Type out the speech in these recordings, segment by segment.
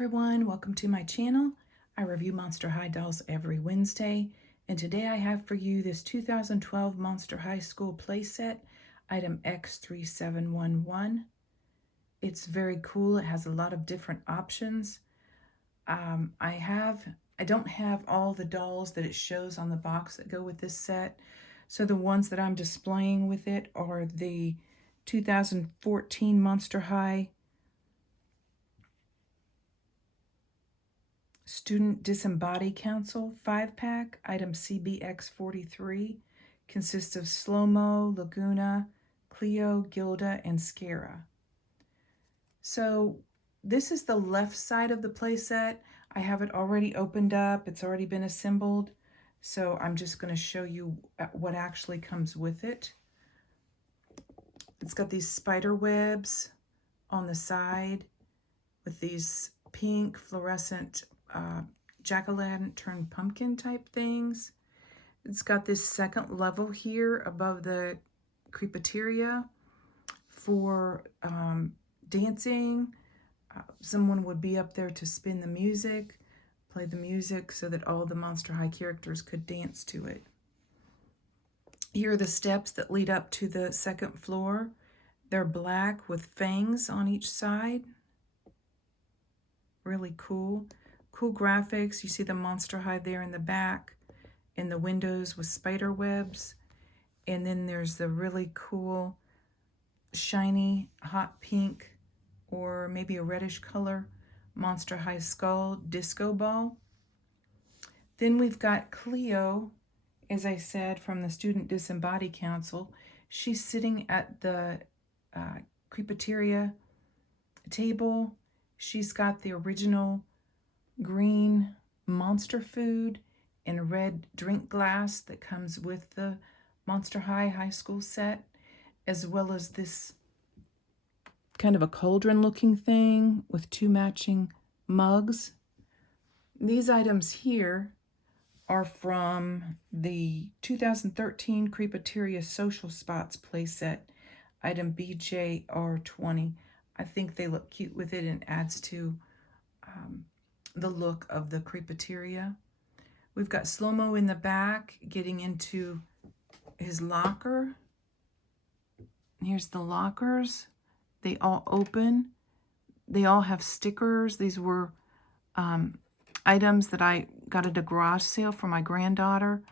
everyone, welcome to my channel. I review Monster High dolls every Wednesday, and today I have for you this 2012 Monster High School playset, item X3711. It's very cool. It has a lot of different options. I don't have all the dolls that it shows on the box that go with this set, so the ones that I'm displaying with it are the 2014 Monster High Student Disembody Council 5-pack, item CBX43, consists of Slo-Mo, Lagoona, Cleo, Gilda, and Scarah. So this is the left side of the playset. I have it already opened up. It's already been assembled. So I'm just going to show you what actually comes with it. It's got these spider webs on the side with these pink fluorescent jack-o'-lantern pumpkin type things. It's got this second level here above the Creepateria for dancing. Someone would be up there to spin the music, play the music so that all the Monster High characters could dance to it. Here are the steps that lead up to the second floor. They're black with fangs on each side. Really cool. Cool graphics. You see the Monster High there in the back, and the windows with spider webs. And then there's the really cool, shiny, hot pink, or maybe a reddish color, Monster High Skull disco ball. Then we've got Cleo, as I said, from the Student Disembody Council. She's sitting at the Creepateria table. She's got the original green monster food in a red drink glass that comes with the Monster High School set, as well as this kind of a cauldron looking thing with two matching mugs. These items here are from the 2013 Creepateria Social Spots playset, item BJR20. I think they look cute with it and adds to the look of the Creepateria. We've got Slo-Mo in the back getting into his locker. Here's the lockers. They all open. They all have stickers. These were items that I got at a garage sale for my granddaughter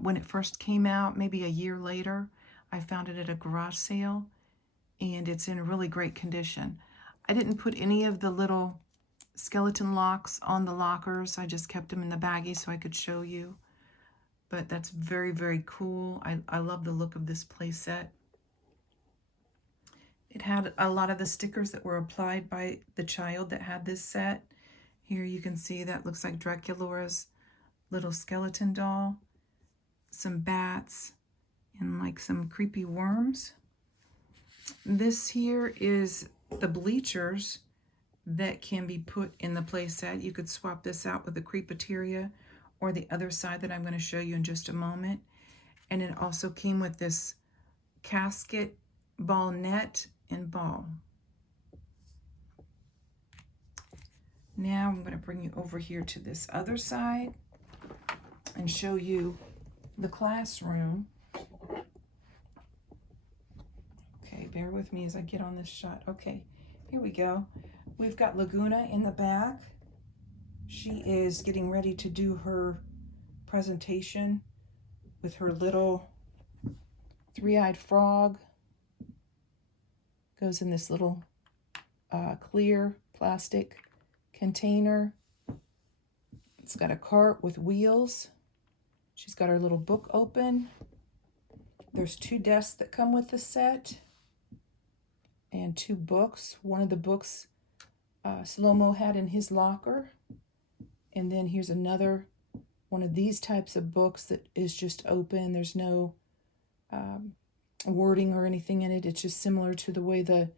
when it first came out, maybe a year later. I found it at a garage sale, and it's in really great condition. I didn't put any of the little skeleton locks on the lockers. I just kept them in the baggie so I could show you. But that's very, very cool. I love the look of this playset. It had a lot of the stickers that were applied by the child that had this set. Here you can see that looks like Dracula's little skeleton doll, some bats, and like some creepy worms. This here is the bleachers that can be put in the playset. You could swap this out with the Creepateria or the other side that I'm going to show you in just a moment. And it also came with this casket, ball net, and ball. Now I'm going to bring you over here to this other side and show you the classroom. Okay, bear with me as I get on this shot. Okay, here we go. We've got Lagoona in the back. She is getting ready to do her presentation with her little three-eyed frog. Goes in this little clear plastic container. It's got a cart with wheels. She's got her little book open. There's two desks that come with the set and two books. One of the books Slo-Mo had in his locker. And then here's another one of these types of books that is just open. There's no wording or anything in it. It's just similar to the way the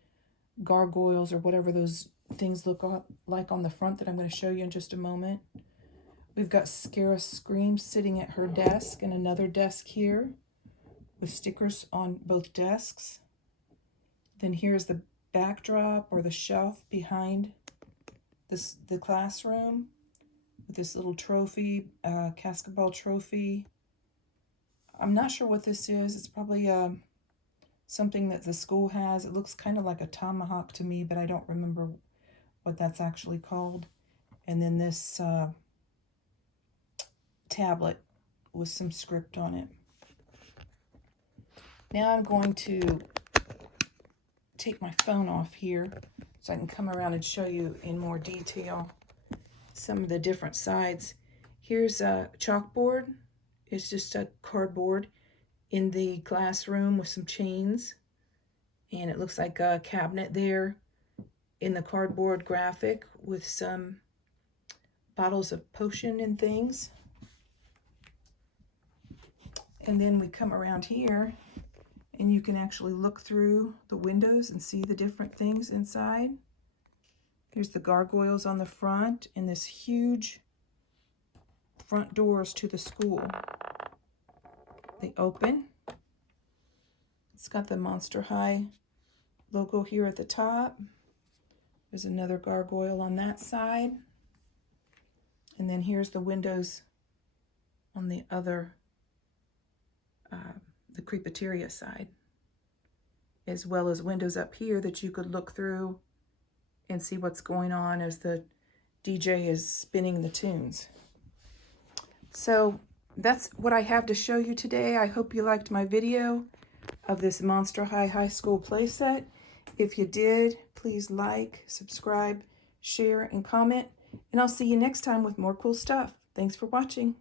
gargoyles or whatever those things look like on the front that I'm going to show you in just a moment. We've got Scarah Screams sitting at her desk and another desk here with stickers on both desks. Then here's the backdrop or the shelf behind the classroom with this little trophy, basketball trophy. I'm not sure what this is. It's probably something that the school has. It looks kind of like a tomahawk to me, but I don't remember what that's actually called. And then this tablet with some script on it. Now I'm going to take my phone off here so I can come around and show you in more detail some of the different sides. Here's a chalkboard. It's just a cardboard in the classroom with some chains. And it looks like a cabinet there in the cardboard graphic with some bottles of potion and things. And then we come around here and you can actually look through the windows and see the different things inside. Here's the gargoyles on the front and this huge front doors to the school. They open. It's got the Monster High logo here at the top. There's another gargoyle on that side. And then here's the windows on the other, the Creepateria side, as well as windows up here that you could look through and see what's going on as the DJ is spinning the tunes. So that's what I have to show you today. I hope you liked my video of this Monster High School playset. If you did, please like, subscribe, share, and comment. And I'll see you next time with more cool stuff. Thanks for watching.